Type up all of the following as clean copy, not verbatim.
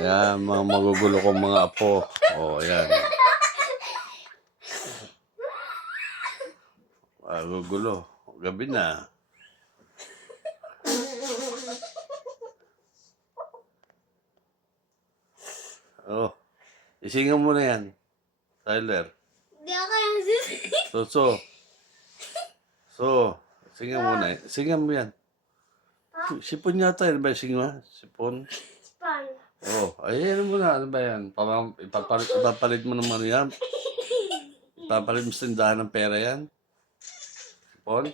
Ayan, mga magugulo kong mga apo. Ayan. Magugulo. Gabi na. Isingan mo na yan. Tyler. Hindi ako yung sisig. Singan mo na. Singan mo yan. Sipon yata yun ba yung singa? Sipon? Span. Ayan mo na. Ano ba yan? Parang ipapalit mo naman yan. Ipapalit mo sa tindahan ng pera yan. Sipon?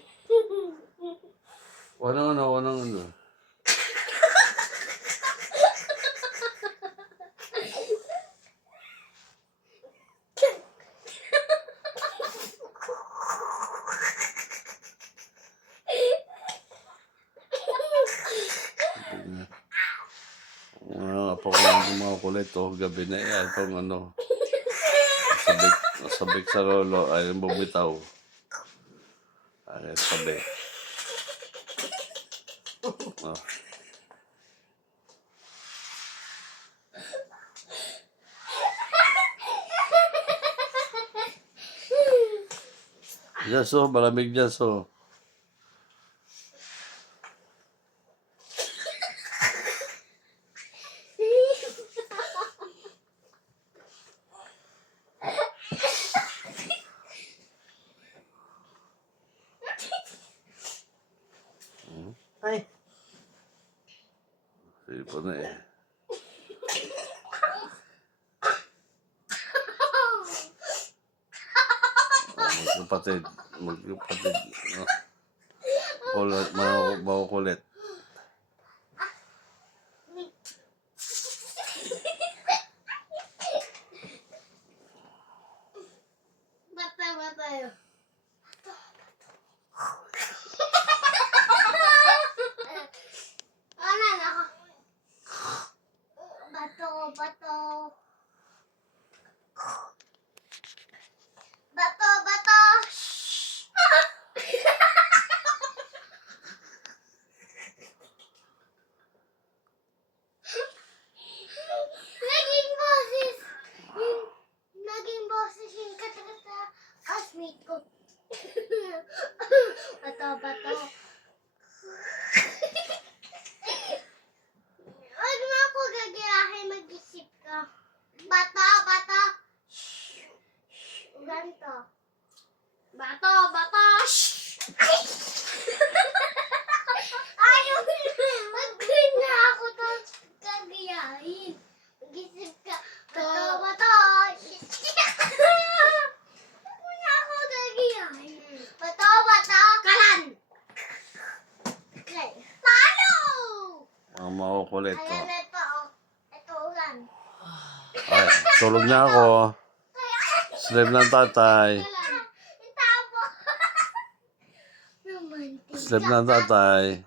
Wanang ano. Apo ko lang mga kulit. Gabi na yan. Itong ano. Nasabik sa lolo. Ayun bumitaw. Ayun sabi. Jaso, malamig Jaso. Ay. Sipon na eh. Magkapatid. Kulit, makukulit. Bata yun. Bato. Naging boses yung kata-kata classmate ko. Bato. Huwag mo ako gagirahin, mag-isip ka. Bato. Ganto. Bato. Ayaw na ako to gagayahin. Mag-isip ka. Bato. Huwag mo na ako gagayahin. Bato. Kalan. Okay. Talo! Ang makukulit. Ayan, ito ulan. Ay, tulog na ako. Slave ng tatay. Itabo. Romantic. Slave ng tatay.